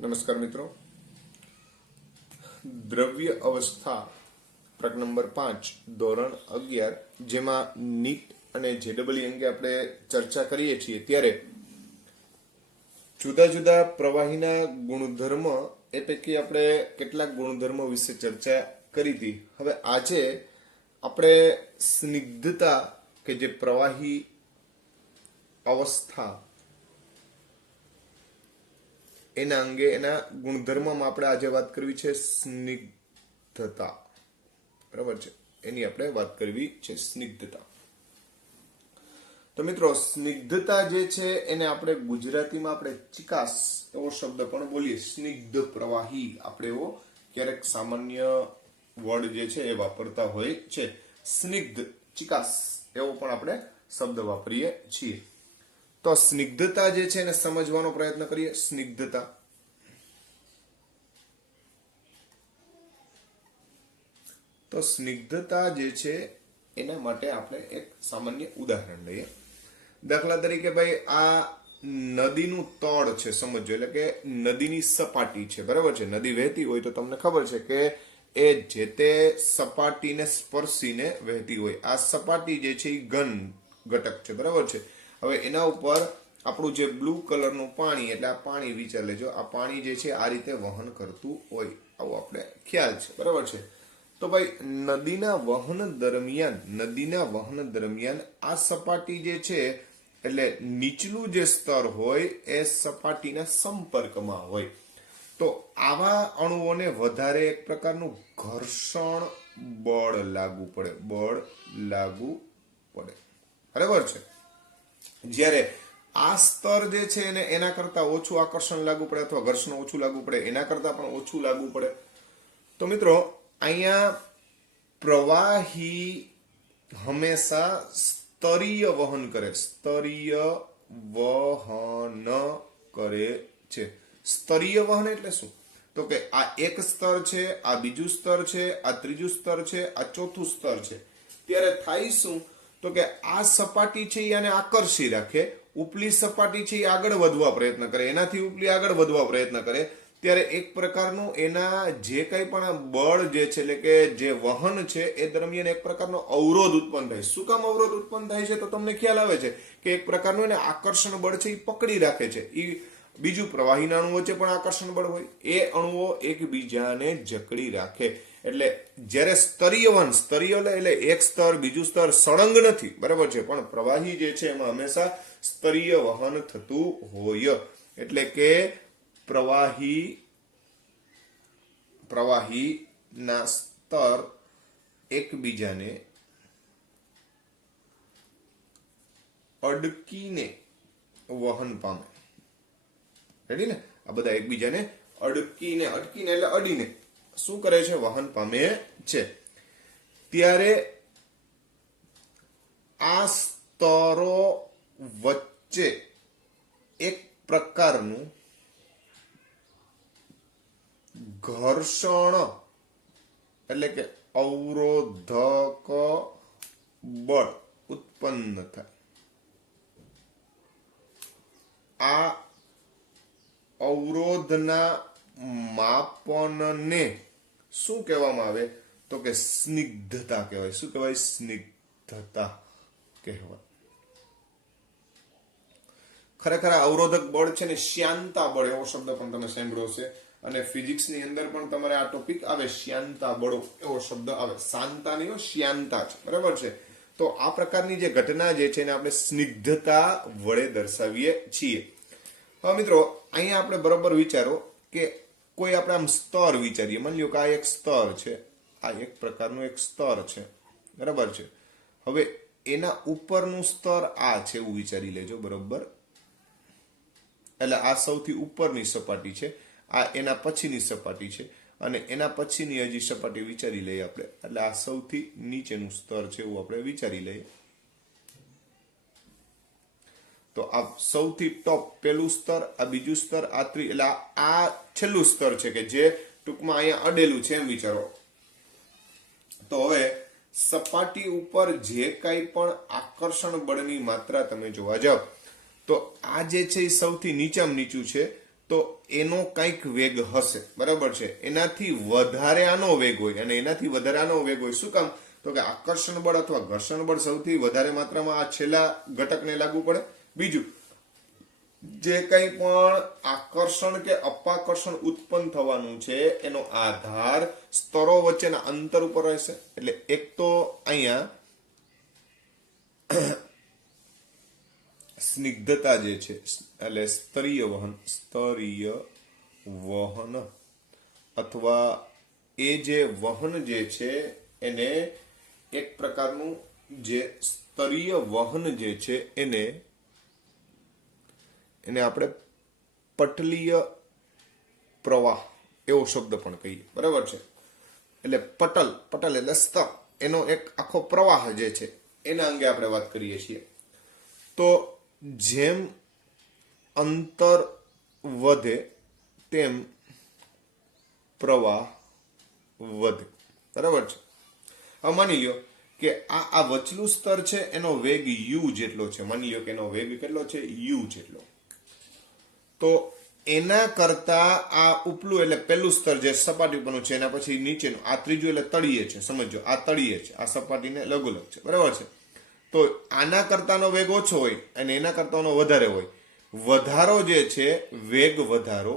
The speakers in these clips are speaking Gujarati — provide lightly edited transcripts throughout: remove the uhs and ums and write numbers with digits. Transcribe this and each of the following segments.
નમસ્કાર મિત્રો, દ્રવ્ય અવસ્થા પ્રક નંબર 5 ધોરણ 11 જેમાં નીટ અને જેડબલઈ અંગે આપણે ચર્ચા કરીએ છીએ ત્યારે જુદા જુદા પ્રવાહીના ગુણધર્મ એ પૈકી આપણે કેટલાક ગુણધર્મો વિશે ચર્ચા કરી હતી. હવે આજે આપણે સ્નિગ્ધતા કે જે પ્રવાહી અવસ્થા એના અંગે એના ગુણધર્મમાં આપણે આજે વાત કરવી છે સ્નિગ્ધતા. બરાબર છે, એની આપણે વાત કરવી છે સ્નિગ્ધતા. તો મિત્રો, સ્નિગ્ધતા જે છે એને આપણે ગુજરાતીમાં આપણે ચિકાસ એવો શબ્દ પણ બોલીએ. સ્નિગ્ધ પ્રવાહી આપણે એવો ક્યારેક સામાન્ય વર્ડ જે છે એ વાપરતા હોય છે. સ્નિગ્ધ, ચિકાસ એવો પણ આપણે શબ્દ વાપરીએ છીએ. તો સ્નિગ્ધતા જે છે એને સમજવાનો પ્રયત્ન કરીએ. સ્નિગ્ધતા તો સ્નિગ્ધતા જે છે એના માટે આપણે એક સામાન્ય ઉદાહરણ લઈએ. દાખલા તરીકે ભાઈ આ નદીનું તળ છે, સમજો, એટલે કે નદીની સપાટી છે. બરાબર છે, નદી વહેતી હોય તો તમને ખબર છે કે એ જે તે સપાટીને સ્પર્શીને વહેતી હોય. આ સપાટી જે છે એ ઘન ઘટક છે. બરાબર છે. હવે એના ઉપર આપણું જે બ્લુ કલરનું પાણી, એટલે આ પાણી વિચાર લેજો, આ પાણી જે છે આ રીતે વહન કરતું હોય, આવો આપણે ખ્યાલ છે. બરાબર છે. તો ભાઈ નદીના વહન દરમિયાન આ સપાટી જે છે એટલે નીચલું જે સ્તર હોય એ સપાટીના સંપર્કમાં હોય. તો આવા અણુઓને વધારે એક પ્રકારનું ઘર્ષણ બળ લાગુ પડે. બરાબર છે. જ્યારે આ સ્તર જે છે એને એના કરતા ઓછું આકર્ષણ લાગુ પડે અથવા ઘર્ષણ ઓછું લાગુ પડે, એના કરતા પણ ઓછું લાગુ પડે. તો મિત્રો, અહીંયા પ્રવાહી હંમેશા સ્તરીય વહન કરે છે. સ્તરીય વહન એટલે શું? તો કે આ એક સ્તર છે, આ બીજું સ્તર છે, આ ત્રીજું સ્તર છે, આ ચોથું સ્તર છે. ત્યારે થાય શું? તો કે આ સપાટી છે એ આને આકર્ષી રાખે, ઉપલી સપાટી છે એ આગળ વધવા પ્રયત્ન કરે, એનાથી ઉપલી આગળ વધવા પ્રયત્ન કરે. ત્યારે એક પ્રકારનું એના જે કંઈ પણ બળ જે છે, એટલે કે જે વહન છે એ દરમિયાન એક પ્રકારનો અવરોધ ઉત્પન્ન થાય. શું કામ અવરોધ ઉત્પન્ન થાય છે? તો તમને ખ્યાલ આવે છે કે એક પ્રકારનું એને આકર્ષણ બળ છે એ પકડી રાખે છે. એ બીજું પ્રવાહીના અણુઓ વચ્ચે પણ આકર્ષણ બળ હોય, એ અણુઓ એકબીજાને જકડી રાખે. એટલે જ્યારે સ્તરીય વહન, સ્તરીય એટલે એક સ્તર બીજું સ્તર સળંગ નથી. બરાબર છે. પણ પ્રવાહી જે છે એમાં હંમેશા સ્તરીય વહન થતું હોય. એટલે કે પ્રવાહીના સ્તર એકબીજાને અડકીને વહન પામે. રેડી ને? આ બધા એકબીજાને અડકીને એટલે અડીને શું કરે છે? વહન પામે છે. ત્યારે આ સ્તરો વચ્ચે એક પ્રકારનું ઘર્ષણ એટલે કે અવરોધક બળ ઉત્પન્ન થાય. આ અવરોધના માપનને શું કહેવામાં આવે? તો કે સ્નિગ્ધતા કહેવાય. શું કહેવાય? સ્નિગ્ધતા કહેવાય. ખરેખર અવરોધક બળ છે ને શ્યાનતા બળ એવો શબ્દ પણ તમે સાંભળ્યો છે, અને ફિઝિક્સની અંદર પણ તમારે આ ટોપિક આવે, શ્યાનતા બળો એવો શબ્દ આવે. શાંતા નહીં, શ્યાનતા છે. બરાબર છે. તો આ પ્રકારની જે ઘટના જે છે એને આપણે સ્નિગ્ધતા વડે દર્શાવીએ છીએ. હવે મિત્રો, અહીંયા આપણે બરોબર વિચારો કે કોઈ આપણે આમ સ્તર વિચારીએ. માની લો કે આ એક સ્તર છે, આ એક પ્રકારનું એક સ્તર છે. બરાબર છે. હવે એના ઉપરનું સ્તર આ છે એવું વિચારી લેજો. બરોબર, એટલે આ સૌથી ઉપરની સપાટી છે, આ એના પછીની સપાટી છે, અને એના પછીની હજી સપાટી વિચારી લઈએ આપણે. એટલે આ સૌથી નીચેનું સ્તર છે એવું આપણે વિચારી લઈએ. તો આ સૌથી ટોપ પેલું સ્તર, આ બીજું સ્તર, આ એટલે આ છેલ્લું સ્તર છે કે જે ટૂંકમાં અહીંયા અડેલું છે એમ વિચારો. તો હવે સપાટી ઉપર જે કંઈ પણ આકર્ષણ બળની માત્રા તમે જોવા જાઓ તો આ જે છે એ સૌથી નીચામાં નીચું છે, તો એનો કંઈક વેગ હશે, બરાબર છે. એનાથી વધારે આનો વેગ હોય અને એનાથી વધારે આનો વેગ હોય. શું કામ? તો કે આકર્ષણ બળ અથવા ઘર્ષણ બળ સૌથી વધારે માત્રામાં આ છેલ્લા ઘટકને લાગુ પડે. બીજું, જે કંઈ પણ આકર્ષણ કે અપાકર્ષણ ઉત્પન્ન થવાનું છે એનો આધાર સ્તરો વચ્ચેના અંતર ઉપર રહેશે. એટલે એક તો અહીંયા સ્નિગ્ધતા જે છે એટલે સ્તરીય વહન અથવા એ જે વહન જે છે એને એક પ્રકારનું જે સ્તરીય વહન જે છે એને આપણે પટલીય પ્રવાહ એવો શબ્દ પણ કહીએ, બરાબર છે. એટલે પટલ એટલે સ્તર, એનો એક આખો પ્રવાહ જે છે એના અંગે આપણે વાત કરીએ છીએ. તો જેમ અંતર વધે તેમ પ્રવાહ વધે, બરાબર છે. હવે માની લ્યો કે આ વચલું સ્તર છે એનો વેગ u જેટલો છે. માની લ્યો કે એનો વેગ કેટલો છે? u જેટલો. તો એના કરતા આ ઉપલું એટલે પહેલું સ્તર જે સપાટી પરનું છે, એના પછી નીચેનું આ ત્રીજું એટલે તળિયે છે. સમજો, આ તળિયે છે, આ સપાટીને લઘુલઘ છે, બરાબર છે. તો આના કરતાનો વેગ ઓછો હોય અને એના કરતાનો વધારે હોય. વધારો જે છે વેગ વધારો,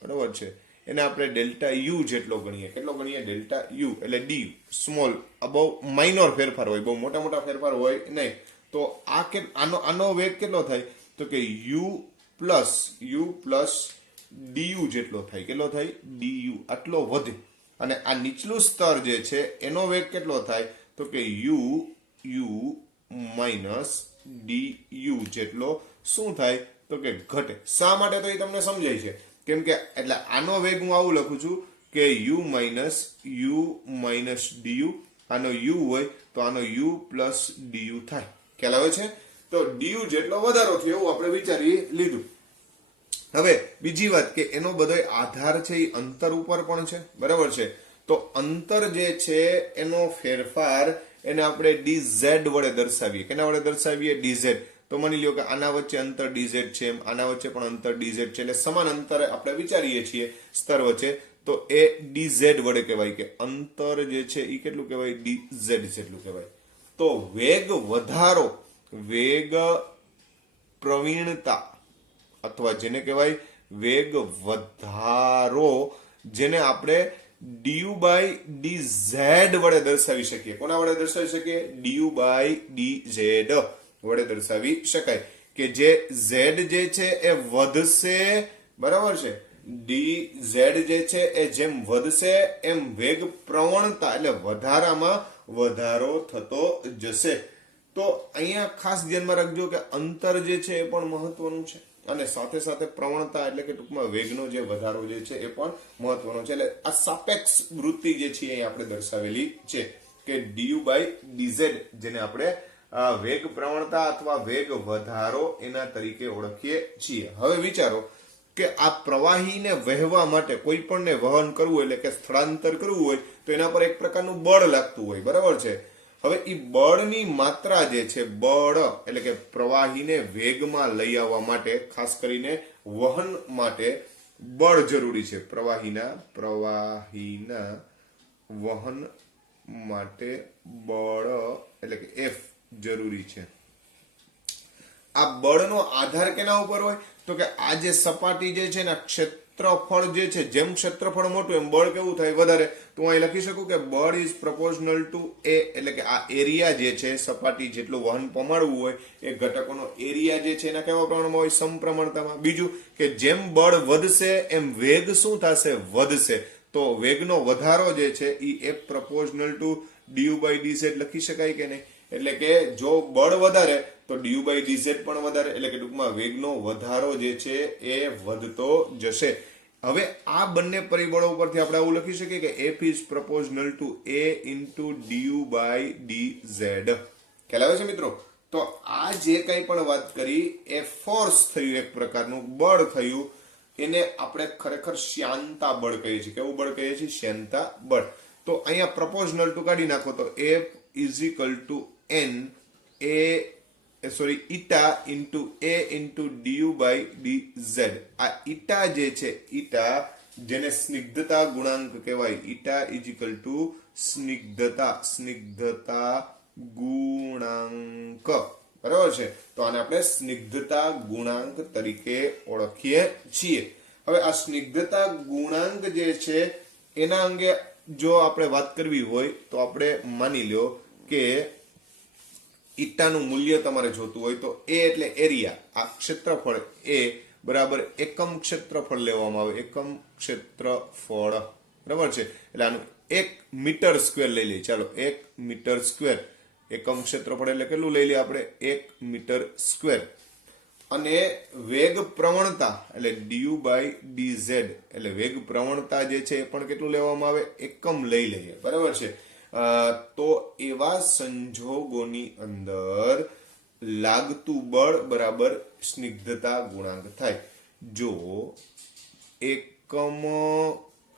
બરાબર છે, એને આપણે ડેલ્ટા યુ જેટલો ગણીએ. કેટલો ગણીએ? ડેલ્ટા યુ એટલે ડી સ્મોલ. આ બહુ માઇનોર ફેરફાર હોય, બહુ મોટા મોટા ફેરફાર હોય નહીં. તો આનો વેગ કેટલો થાય? તો કે યુ પ્લસ ડીયુ જેટલો થાય. કેટલો થાય? ડીયુ. આટલો વધે. અને આ નીચલું સ્તર જે છે એનો વેગ કેટલો થાય? તો કે યુ માઇનસ ડીયુ જેટલો શું થાય? તો કે ઘટે. શા માટે? તો એ તમને સમજાય છે. કેમ કે એટલે આનો વેગ હું આવું લખું છું કે યુ માઇનસ ડીયુ. આનો યુ હોય તો આનો યુ પ્લસ ડીયુ થાય. ખ્યાલ આવે છે? તો ડીયુ જેટલો વધારો થયો એવું આપણે વિચારી લીધું. હવે બીજી વાત કે એનો બધો આધાર છે એ અંતર ઉપર પણ છે, બરાબર છે. તો અંતર જે છે એનો ફેરફાર એને આપણે dz વડે દર્શાવીએ. કેના વડે દર્શાવીએ? dz. તો માની લ્યો કે આના વચ્ચે અંતર dz છે, આના વચ્ચે પણ અંતર dz છે, એટલે સમાન અંતરે આપણે વિચારીએ છીએ સ્તર વચ્ચે. તો એ dz વડે કહેવાય કે અંતર જે છે એ કેટલું કહેવાય? dz જેટલું કહેવાય. તો વેગ વધારો, વેગ પ્રવીણતા અથવા જેને કહેવાય વેગ વધારો, જેને આપણે du બાય dz વડે દર્શાવી શકીએ. કોના વડે દર્શાવી શકીએ? du બાય dz વડે દર્શાવી શકાય. કે જે z જે છે એ વધશે, બરાબર છે. dz જે છે એ જેમ વધશે એમ વેગ પ્રવણતા એટલે વધારામાં વધારો થતો જશે. તો અહીંયા ખાસ ધ્યાનમાં રાખજો કે અંતર જે છે એ પણ મહત્વનું છે અને સાથે સાથે પ્રવણતા એટલે કે ટૂંકમાં વેગનો જે વધારો જે છે એ પણ મહત્વનો છે. એટલે આ સાપેક્ષ વૃત્તિ જે છે એ આપણે દર્શાવેલી છે કે du બાય dz, જેને આપણે વેગ પ્રવણતા અથવા વેગ વધારો એના તરીકે ઓળખીએ છીએ. હવે વિચારો કે આ પ્રવાહીને વહેવા માટે કોઈ પણને વહન કરવું એટલે કે સ્થળાંતર કરવું હોય તો એના પર એક પ્રકારનું બળ લાગતું હોય, બરાબર છે. હવે એ બળની માત્રા જે છે, બળ એટલે કે પ્રવાહીને વેગમાં લઈ આવવા માટે, ખાસ કરીને વહન માટે બળ જરૂરી છે. પ્રવાહીના વહન માટે બળ એટલે કે F જરૂરી છે. આ બળનો આધાર કેના ઉપર હોય? તો કે આ જે સપાટી જે છે ને ક્ષેત્રફળ જે છે, જેમ ક્ષેત્રફળ મોટું એમ બળ કેવું થાય? વધારે. તો હું અહીં લખી શકું કે બળ ઇઝ પ્રોપોર્શનલ ટુ એ, એટલે કે આ એરિયા જે છે, સપાટી જેટલું વહન પમાડવું હોય એ ઘટકોનો એરિયા જે છે એના કેવા પ્રમાણમાં હોય? સમપ્રમાણતામાં. બીજું કે જેમ બળ વધશે એમ વેગ શું થશે? વધશે. તો વેગનો વધારો જે છે એ F proportional to du by dz લખી શકાય કે નહીં? એટલે કે જો બળ વધારે તો du બાય dz પણ વધારે, એટલે કે ટૂંકમાં વેગનો વધારો જે છે એ વધતો જશે. હવે આ બંને પરિબળો ઉપરથી આપણે આવું લખી શકીએ કે F is proportional to A into du by dz. ખ્યાલ આવે છે મિત્રો? તો આ જે કંઈ પણ વાત કરી એ ફોર્સ થયું, એક પ્રકારનું બળ થયું, એને આપણે ખરેખર શ્યાનતા બળ કહીએ છીએ. કેવું બળ કહીએ છીએ? શ્યાનતા બળ. તો અહીંયા પ્રોપોર્શનલ ટુ કાઢી નાખો તો F is equal to N A sorry eta into a into du by dz. આ ઈટા જે છે, ઈટા જેને સ્નિગ્ધતા ગુણાંક કહેવાય, ઈટા ઇઝ ઇક્વલ ટુ સ્નિગ્ધતા ગુણાંક. બરાબર છે. તો આને આપણે સ્નિગ્ધતા ગુણાંક તરીકે ઓળખીએ છીએ. હવે આ સ્નિગ્ધતા ગુણાંક જે છે એના અંગે જો આપણે વાત કરવી હોય તો આપણે માની લો કે ઈટાનું મૂલ્ય તમારે જોતું હોય તો એ એટલે એરિયા, આ ક્ષેત્રફળ એ બરાબર એકમ ક્ષેત્રફળ લેવામાં આવે, એકમ ક્ષેત્રફળ. બરાબર છે. એટલે આનું 1 મીટર સ્ક્વેર લઈ લઈએ. ચાલો 1 મીટર સ્ક્વેર, એકમ ક્ષેત્રફળ એટલે કેટલું લઈ લઈએ આપણે? 1 મીટર સ્ક્વેર. અને વેગ પ્રવણતા એટલે ડીયુ બાય ડીઝેડ એટલે વેગ પ્રવણતા જે છે એ પણ કેટલું લેવામાં આવે? એકમ લઈ લઈએ. બરાબર છે. તો એવા સંજોગોની અંદર લાગતું બળ બરાબર સ્નિગ્ધતા ગુણાંક થાય. જો એકમ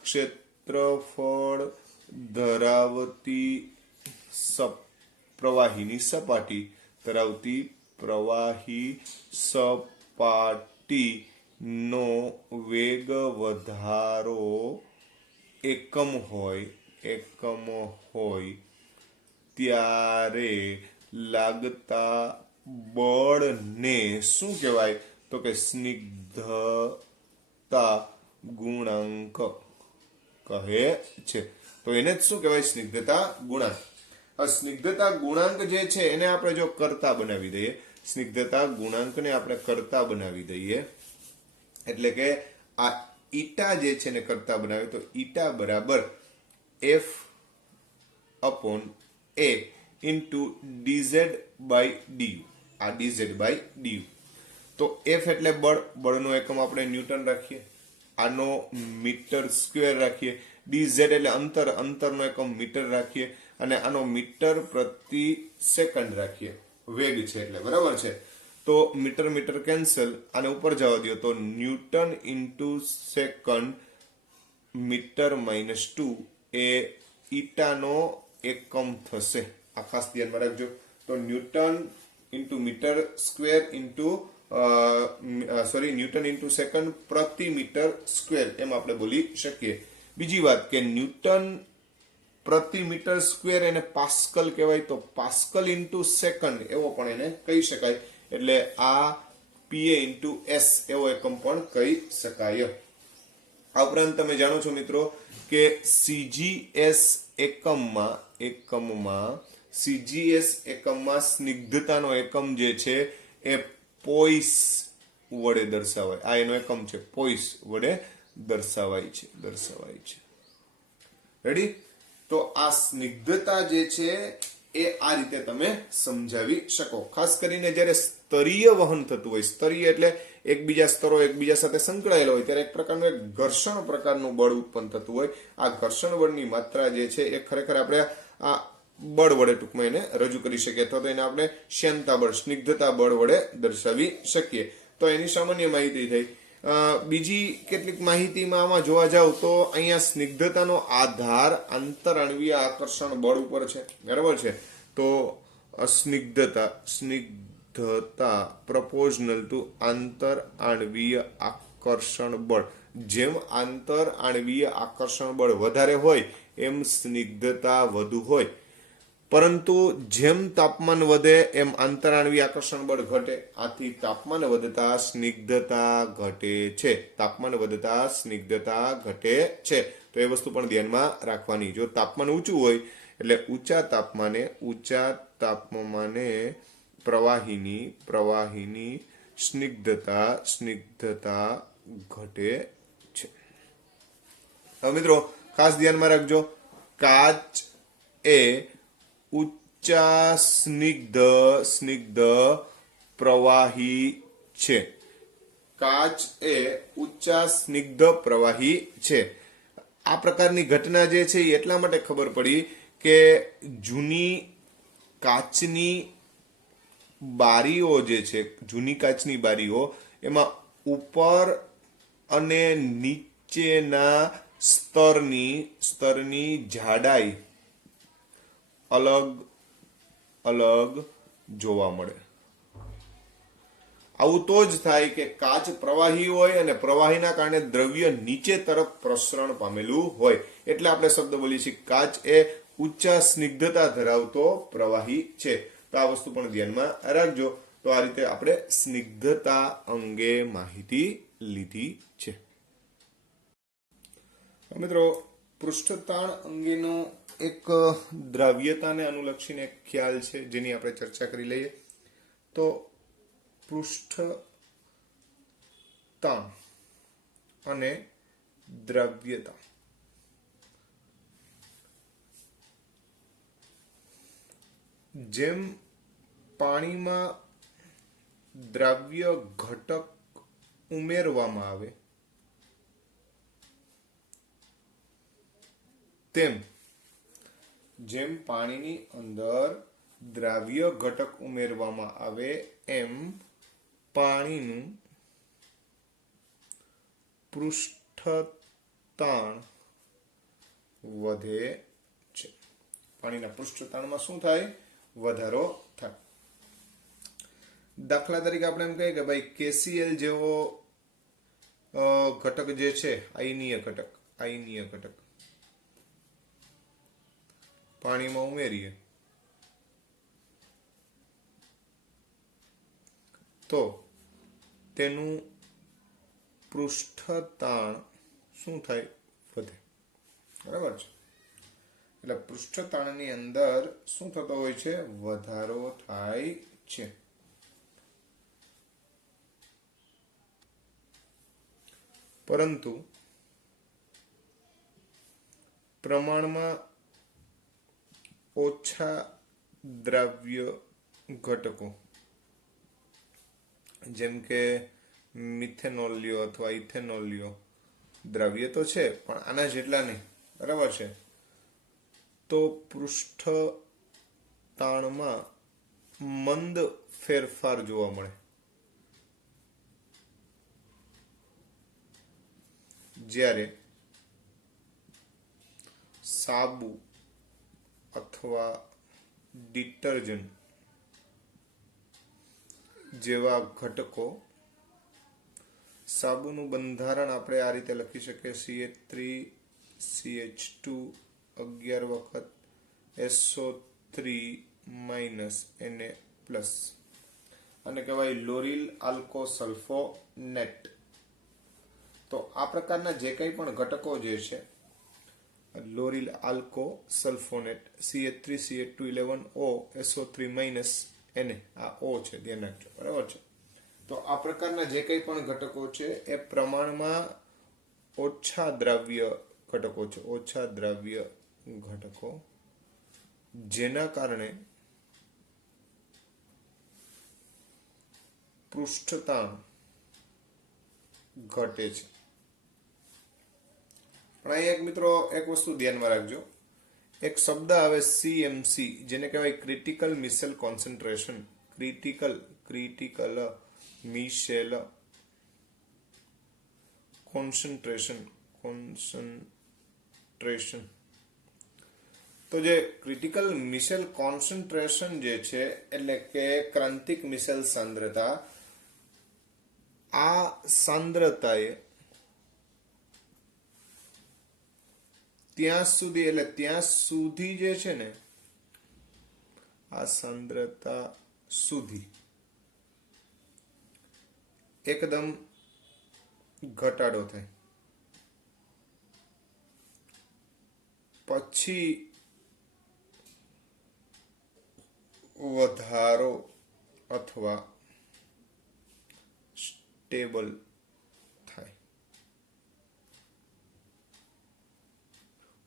ક્ષેત્રફળ ધરાવતી પ્રવાહીની સપાટી ધરાવતી પ્રવાહી સપાટીનો વેગ વધારો એકમ હોય ત્યારે લાગતા બળને શું કહેવાય? તો કે સ્નિગ્ધતા ગુણાંક કહે છે. તો એને જ શું કહેવાય? સ્નિગ્ધતા ગુણાંક. આ સ્નિગ્ધતા ગુણાંક જે છે એને આપણે જો કર્તા બનાવી દઈએ, સ્નિગ્ધતા ગુણાંકને આપણે કર્તા બનાવી દઈએ એટલે કે આ ઈટા જે છે ને કર્તા બનાવે તો ઈટા બરાબર F upon A into DZ by DU. આ ડીઝેડ બાય ડીયુ. તો F એટલે બળ, બળનો એકમ આપણે ન્યૂટન રાખીએ, આનો મીટર સ્ક્વેર રાખીએ, ડીઝેડ એટલે અંતર, અંતરનો એકમ મીટર રાખીએ, અને આનો મીટર પ્રતિ સેકન્ડ રાખીએ, વેગ છે એટલે. બરાબર છે. તો મીટર મીટર કેન્સલ, આને ઉપર જવા દો તો newton into second metre minus 2 એ ઈટાનો એકમ થશે. આ ખાસ ધ્યાનમાં રાખજો. તો newton into metre square into newton into second પ્રતિ મીટર સ્ક્વેર એમ આપણે બોલી શકીએ. બીજી વાત કે ન્યૂટન પ્રતિ મીટર સ્ક્વેર એને પાસ્કલ કહેવાય, તો પાસ્કલ ઇન્ટુ સેકન્ડ એવો પણ એને કહી શકાય. એટલે આ પીએ ઇન્ટુ એસ એવો એકમ પણ કહી શકાય. આ ઉપરાંત તમે જાણો છો મિત્રો કે સીજીએસ એકમમાં સ્નિગ્ધતાનો એકમ જે છે એ પોઈસ વડે દર્શાવાય. આ એનો એકમ છે, પોઈસ વડે દર્શાવાય છે. રેડી? તો આ સ્નિગ્ધતા જે છે એ આ રીતે તમે સમજાવી શકો. ખાસ કરીને જ્યારે સ્તરીય વહન થતું હોય, સ્તરીય એટલે એકબીજા સ્તરો એકબીજા સાથે સંકળાયેલા હોય ત્યારે એક પ્રકારનું એક ઘર્ષણ પ્રકારનું બળ ઉત્પન્ન થતું હોય. આ ઘર્ષણ બળની માત્રા જે છે એ ખરેખર આપણે આ બળ વડે ટૂંકમાં એને રજૂ કરી શકીએ, અથવા તો એને આપણે શ્યાનતા બળ, સ્નિગ્ધતા બળ વડે દર્શાવી શકીએ. તો એની સામાન્ય માહિતી થઈ. બીજી કેટલીક માહિતીમાં આમાં જોવા જાવ તો અહીંયા સ્નિગ્ધતાનો આધાર આંતરઆણ્વીય આકર્ષણ બળ ઉપર છે. બરાબર છે. તો સ્નિગ્ધતા પ્રપોઝનલ ટુ આંતરઆણ્વીય આકર્ષણ બળ. જેમ આંતરઆણ્વીય આકર્ષણ બળ વધારે હોય એમ સ્નિગ્ધતા વધુ હોય, પરંતુ જેમ તાપમાન વધે એમ આંતરઆણ્વીય આકર્ષણ બળ ઘટે. આથી તાપમાન વધતા સ્નિગ્ધતા ઘટે છે. તો એ વસ્તુ પણ ધ્યાનમાં રાખવાની. જો તાપમાન ઊંચું હોય એટલે ઊંચા તાપમાને પ્રવાહીની સ્નિગ્ધતા ઘટે છે. હવે મિત્રો ખાસ ધ્યાનમાં રાખજો, કાચ એ ઊંચા સ્નિગ્ધ પ્રવાહી છે. કાચ એ ઊંચા સ્નિગ્ધ પ્રવાહી છે. આ પ્રકારની ઘટના જે છે એ એટલા માટે ખબર પડી કે જૂની કાચની બારીઓ જે છે, જૂની કાચની બારીઓ એમાં ઉપર અને નીચેના સ્તરની જાડાઈ અલગ જોવા મળે. આવું તો જ થાય કે કાચ પ્રવાહી હોય અને પ્રવાહીના કારણે દ્રવ્ય નીચે તરફ પ્રસરણ પામેલું હોય, એટલે આપણે શબ્દ બોલીએ છીએ કાચ એ ઉચ્ચ સ્નિગ્ધતા ધરાવતો પ્રવાહી છે. તો આ વસ્તુ પણ ધ્યાનમાં રાખજો. તો આ રીતે આપણે સ્નિગ્ધતા અંગે માહિતી લીધી છે. મિત્રો, પૃષ્ઠતાણ અંગેનો એક દ્રાવ્યતાને અનુલક્ષીને એક ખ્યાલ છે જેની આપણે ચર્ચા કરી લઈએ. તો પૃષ્ઠતાણ અને દ્રાવ્યતા જેમ પાણીમાં દ્રાવ્ય ઘટક ઉમેરવામાં આવે તેમ જેમ પાણીની અંદર દ્રાવ્ય ઘટક ઉમેરવામાં આવે એમ પાણીનું પૃષ્ઠતાણ વધે છે. પાણીના પૃષ્ઠતાણમાં શું થાય? વધારો થાય. દાખલા તરીકે આપણે એમ કહીએ કે ભાઈ KCl જેવો ઘટક જે છે, આયનીય ઘટક પાણીમાં ઉમેરીએ તો તેનું પૃષ્ઠતાણ શું થાય? વધે. બરાબર છે. એટલે પૃષ્ઠતાણની અંદર શું થતો હોય છે? વધારો થાય છે. પરંતુ પ્રમાણમાં ઓછા દ્રાવ્ય ઘટકો જેમ કે મિથેનોલ લ્યો અથવા ઇથેનોલ લ્યો, દ્રાવ્ય તો છે પણ આના જેટલા નહીં. બરાબર છે. તો પૃષ્ઠતાણમાં મંદ ફેરફાર જોવા મળે. જ્યારે સાબુ અથવા ડિટર્જન્ટ જેવા ઘટકો, સાબુનું બંધારણ આપણે આ રીતે લખી શકીએ CH3CH2 11 વખત SO3 Na+, અને કહેવાય લોરિલ આલ્કોસલ્ફોનેટ. તો આ પ્રકારના જે કંઈ પણ ઘટકો જે છે, લોરિલ આલ્કોસલ્ફોનેટ CH3CH211O SO3 Na, આ O છે, ધ્યાન રાખજો. બરાબર છે. તો આ પ્રકારના જે કંઈ પણ ઘટકો છે એ પ્રમાણમાં ઓછા દ્રાવ્ય ઘટકો જેના કારણે પૃષ્ઠતાણ ઘટે છે. પણ અહીં એક મિત્રો એક વસ્તુ ધ્યાનમાં રાખજો. એક શબ્દ આવે CMC, જેને કહેવાય critical micelle concentration. Critical micelle concentration. તો જે ક્રિટિકલ મિસેલ કોન્સન્ટ્રેશન જે છે, એટલે કે ક્રાંતિક મિસેલ સાંદ્રતા, આ સાંદ્રતાએ ત્યાં સુધી જે છે ને, આ સાંદ્રતા સુધી એકદમ ઘટાડો થાય. પછી વધારો અથવા સ્ટેબલ થાય.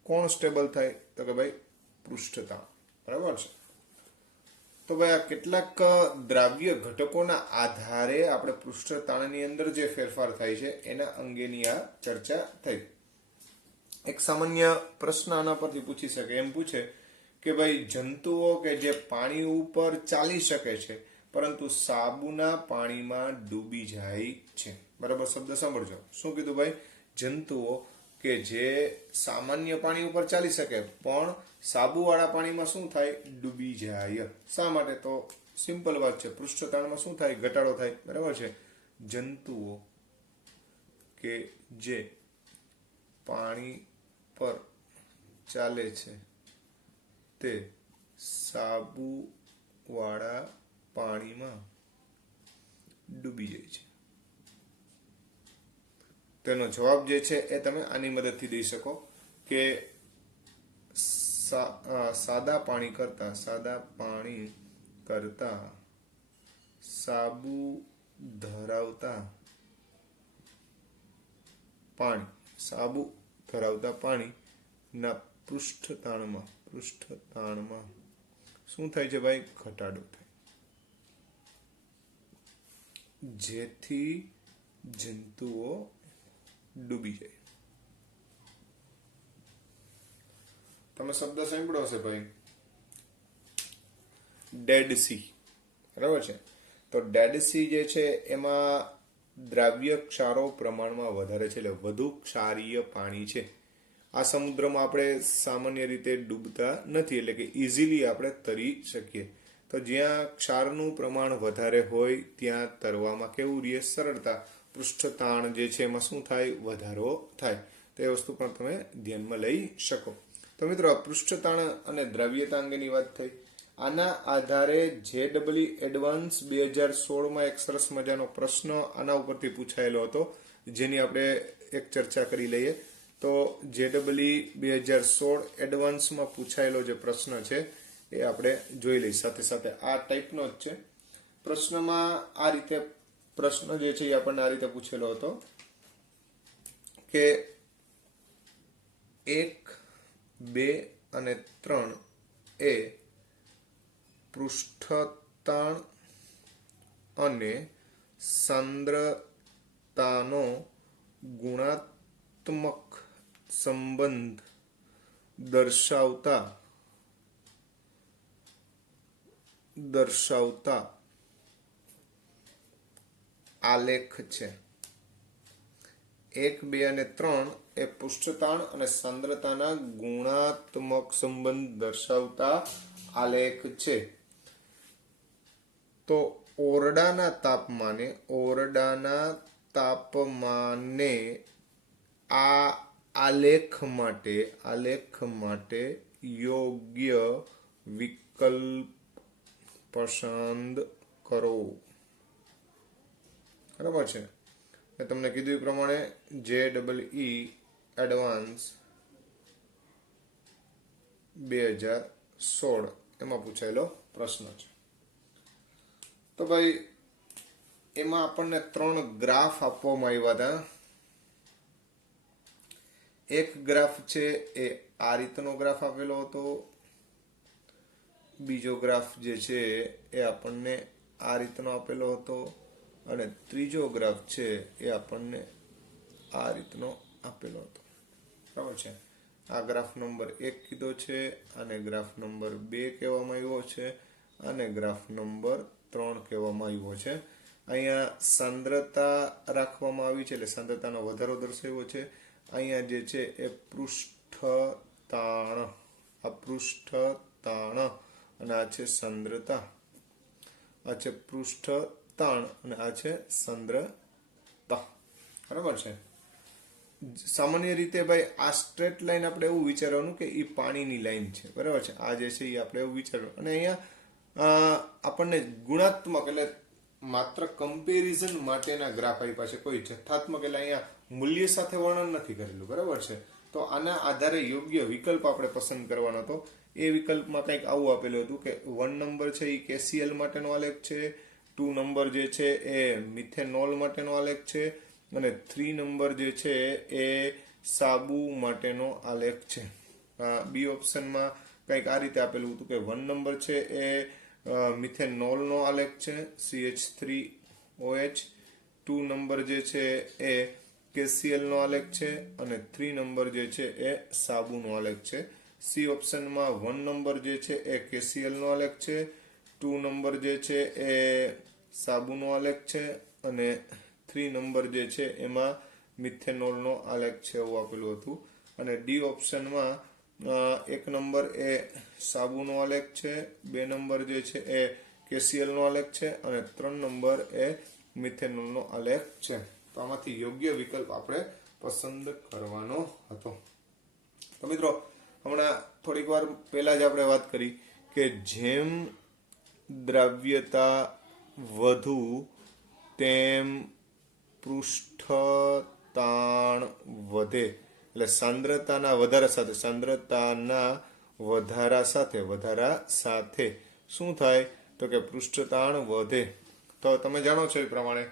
કોણ સ્ટેબલ થાય? તો કે ભાઈ પૃષ્ઠતાણ. બરાબર છે. તો ભાઈ આ કેટલાક દ્રાવ્ય ઘટકોના આધારે આપણે પૃષ્ઠતાણની અંદર જે ફેરફાર થાય છે એના અંગેની આ ચર્ચા થઈ. એક સામાન્ય પ્રશ્ન આના પરથી પૂછી શકે, એમ પૂછે કે ભાઈ જંતુઓ કે જે પાણી ઉપર ચાલી શકે છે પરંતુ સાબુના પાણીમાં ડૂબી જાય છે. બરાબર, શબ્દ સાંભળજો. શું કીધું ભાઈ? જંતુઓ કે જે સામાન્ય પાણી ઉપર ચાલી શકે પણ સાબુવાળા પાણીમાં શું થાય? ડૂબી જાય. શા માટે? તો સિમ્પલ વાત છે. પૃષ્ઠતાણમાં શું થાય? ઘટાડો થાય. બરાબર છે. જંતુઓ કે જે પાણી પર ચાલે છે તે સાબુવાળા પાણીમાં ડૂબી જાય છે. તેનો જવાબ જે છે એ તમે આની મદદથી દઈ શકો કે સાદા પાણી કરતા સાબુ ધરાવતા પાણીના પૃષ્ઠતાણમાં શું થાય છે ભાઈ? ઘટાડો થાય, જેથી જંતુઓ ડૂબી જાય. તમે શબ્દ સાંભળ્યો હશે ભાઈ, ડેડ સી. બરાબર છે. તો ડેડ સી જે છે એમાં દ્રાવ્ય ક્ષારો પ્રમાણમાં વધારે છે, એટલે વધુ ક્ષારીય પાણી છે. આ સમુદ્રમાં આપણે સામાન્ય રીતે ડૂબતા નથી, એટલે કે ઇઝીલી આપણે તરી શકીએ. તો જ્યાં ક્ષારનું પ્રમાણ વધારે હોય ત્યાં તરવામાં કેવું રહે? સરળતા. પૃષ્ઠતાણ જે છે એમાં શું થાય? વધારો થાય. તો એ વસ્તુ પણ તમે ધ્યાનમાં લઈ શકો. તો મિત્રો, પૃષ્ઠતાણ અને દ્રવ્યતા અંગેની વાત થઈ. આના આધારે JEE એડવાન્સ 2016માં એક સરસ મજાનો પ્રશ્ન આના ઉપરથી પૂછાયેલો હતો, જેની આપણે એક ચર્ચા કરી લઈએ. તો JEE 2016 એડવાન્સમાં પૂછાયેલો જે પ્રશ્ન છે એ આપણે જોઈ લઈએ. સાથે સાથે આ ટાઈપનો જ છે. પ્રશ્નમાં આ રીતે પ્રશ્ન જે છે એ આપણને આ રીતે પૂછેલો હતો કે 1, 2 અને 3 એ પૃષ્ઠતાણ અને સાંદ્રતાનો ગુણાત્મક સંબંધ દર્શાવતા આલેખ છે. 1, 2 અને 3 એ પૃષ્ઠતાણ અને સાંદ્રતાના ગુણાત્મક સંબંધ દર્શાવતા આલેખ છે. તો ઓરડાના તાપમાને આ આલેખ માટે યોગ્ય વિકલ્પ પસંદ કરો. બરાબર છે. મેં તમને કીધું એ પ્રમાણે JEE એડવાન્સ 2016 એમાં પૂછાયેલો પ્રશ્ન છે. તો ભાઈ એમાં આપણને 3 ગ્રાફ આપવામાં આવ્યા હતા. એક ગ્રાફ છે એ આ રીતનો ગ્રાફ આપેલો હતો. બીજો ગ્રાફ જે છે એ આપણને આ રીતનો આપેલો હતો. અને ત્રીજો ગ્રાફ છે એ આપણને આ રીતનો આપેલો હતો. બરાબર છે. આ ગ્રાફ નંબર 1 કીધો છે, અને ગ્રાફ નંબર 2 કહેવામાં આવ્યો છે, અને ગ્રાફ નંબર 3 કહેવામાં આવ્યો છે. અહીંયા સાંદ્રતા રાખવામાં આવી છે, એટલે સાંદ્રતાનો વધારો દર્શાવ્યો છે. અહીંયા જે છે એ પૃષ્ઠતાણ, અને આ છે સાંદ્રતા. આ છે પૃષ્ઠતાણ અને આ છે સાંદ્રતા. બરાબર છે. સામાન્ય રીતે ભાઈ આ સ્ટ્રેટ લાઈન આપણે એવું વિચારવાનું કે એ પાણીની લાઈન છે. બરાબર છે. આ જે છે એ આપણે એવું વિચારવાનું. અને અહીંયા આપણને ગુણાત્મક એટલે માત્ર કમ્પેરિઝન માટેના ગ્રાફ આપ્યા છે, કોઈ જથ્થાત્મક એટલે અહીંયા મૂલ્ય સાથે વર્ણન નથી કરેલું. બરાબર છે. તો આના આધારે યોગ્ય વિકલ્પ આપણે પસંદ કરવાનો હતો. એ વિકલ્પમાં કંઈક આવું આપેલું હતું કે 1 નંબર છે એ KCl માટેનો આલેખ છે, 2 નંબર જે છે એ મિથેનોલ માટેનો આલેખ છે, અને 3 નંબર જે છે એ સાબુ માટેનો આલેખ છે. બી ઓપ્શનમાં કંઈક આ રીતે આપેલું હતું કે 1 નંબર છે એ મિથેનોલનો આલેખ છે, CH3OH. 2 નંબર જે છે એ KCl નો આલેખ છે, અને 3 નંબર જે છે એ સાબુનો આલેખ છે. સી ઓપ્શનમાં 1 નંબર જે છે એ KCl નો આલેખ છે, 2 નંબર જે છે એ સાબુનો આલેખ છે, અને 3 નંબર જે છે એમાં મિથેનોલનો આલેખ છે એવું આપેલું હતું. અને ડી ઓપ્શનમાં 1 નંબર એ સાબુનો આલેખ છે, 2 નંબર જે છે એ KCl નો આલેખ છે અને 3 નંબર એ મિથેનોલ નો આલેખ છે. તો આમાંથી યોગ્ય વિકલ્પ આપણે પસંદ કરવાનો હતો. તો મિત્રો હમણાં થોડીક વાર પહેલા જ આપણે વાત કરી કે જેમ દ્રાવ્યતા વધુ તેમ પૃષ્ઠ તાણ વધે. એટલે સાંદ્રતાના વધારા સાથે શું થાય તો કે પૃષ્ઠ તાણ વધે. તો તમે જાણો છો એ પ્રમાણે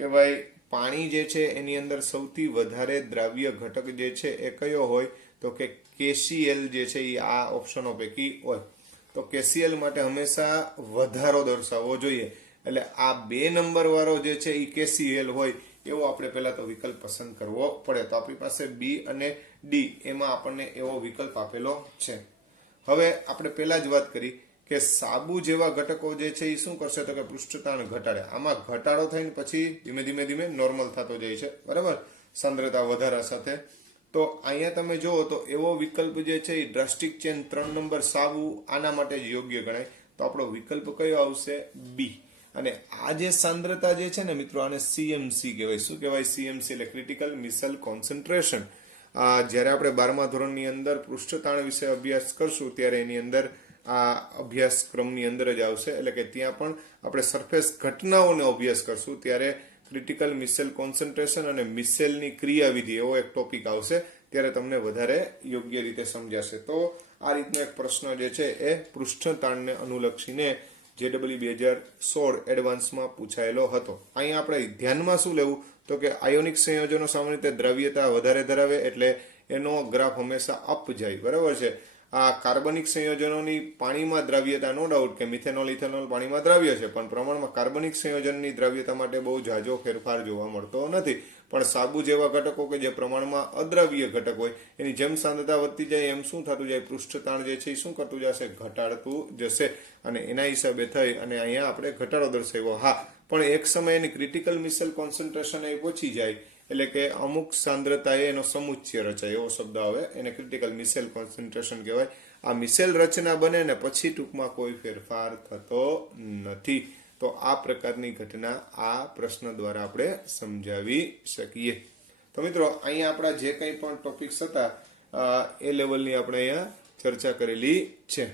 કે ભાઈ પાણી જે છે એની અંદર સૌથી વધારે દ્રાવ્ય ઘટક જે છે એ કયો હોય તો કે KCl જે છે એ આ ઓપ્શનો પૈકી હોય. તો KCl માટે હંમેશા વધારો દર્શાવવો જોઈએ. એટલે આ 2 નંબર વાળો જે છે એ KCl હોય એવો આપણે પહેલા તો વિકલ્પ પસંદ કરવો પડે. તો આપણી પાસે B અને D એમાં આપણને એવો વિકલ્પ આપેલો છે. હવે આપણે પહેલા જ વાત કરી કે સાબુ જેવા ઘટકો જે છે એ શું કરશે તો કે પૃષ્ઠતાણ ઘટાડે. આમાં ઘટાડો થઈને પછી ધીમે ધીમે નોર્મલ થતો જાય છે, બરાબર, સાંદ્રતા વધારા સાથે. તો અહીંયા તમે જુઓ તો એવો વિકલ્પ જે છે એ ડ્રાસ્ટિક ચેન 3 નંબર સાબુ આના માટે જ યોગ્ય ગણાય. તો આપણો વિકલ્પ કયો આવશે? B. અને આ જે સાંદ્રતા જે છે ને મિત્રો આને CMC કહેવાય. શું કહેવાય? CMC એટલે ક્રિટિકલ મિસલ કોન્સન્ટ્રેશન. જ્યારે આપણે 12મા ધોરણની અંદર પૃષ્ઠતાણ વિશે અભ્યાસ કરશું ત્યારે એની અંદર આ અભ્યાસક્રમની અંદર જ આવશે. એટલે કે ત્યાં પણ આપણે સરફેસ ઘટનાઓનો અભ્યાસ કરશું ત્યારે ક્રિટિકલ મિસેલ કોન્સન્ટ્રેશન અને મિસેલની ક્રિયાવિધિ એવો એક ટોપિક આવશે. ત્યારે તમને વધારે યોગ્ય રીતે સમજાશે. તો આ રીતનો એક પ્રશ્ન જે છે એ પૃષ્ઠતાણને અનુલક્ષીને JEE 2016 એડવાન્સમાં પૂછાયેલો હતો. અહીંયા આપણે ધ્યાનમાં શું લેવું તો કે આયોનિક સંયોજનો સામાન્ય રીતે દ્રવ્યતા વધારે ધરાવે એટલે એનો ગ્રાફ હંમેશા અપ જાય, બરાબર છે. આ કાર્બનિક સંયોજનોની પાણીમાં દ્રાવ્યતા નો ડાઉટ કે મિથેનોલ ઇથેનોલ પાણીમાં દ્રાવ્ય છે, પણ પ્રમાણમાં કાર્બનિક સંયોજનની દ્રાવ્યતા માટે બહુ ઝાઝો ફેરફાર જોવા મળતો નથી. પણ સાબુ જેવા ઘટકો કે જે પ્રમાણમાં અદ્રાવ્ય ઘટક હોય એની જેમ સાંદ્રતા વધતી જાય એમ શું થતું જાય? પૃષ્ઠતાણ જે છે એ શું કરતું જશે? ઘટાડતું જશે. અને એના હિસાબે થઈ અને અહીંયા આપણે ઘટાડો દર્શાવ્યો. હા, પણ એક સમય એની ક્રિટિકલ મિસલ કોન્સન્ટ્રેશન એ પહોંચી જાય એટલે કે અમુક સાંદ્રતાએ એનો સમુચ્ચય રચાય એવો શબ્દ આવે, એને ક્રિટિકલ મિસેલ કોન્સન્ટ્રેશન કહેવાય. આ મિસેલ રચના બને ને પછી ટૂંકમાં કોઈ ફેરફાર થતો નથી. તો આ પ્રકારની ઘટના આ પ્રશ્ન દ્વારા આપણે સમજાવી શકીએ. તો મિત્રો અહીંયા આપણા જે કંઈ પણ ટોપિક્સ હતા એ લેવલની આપણે અહીંયા ચર્ચા કરેલી છે.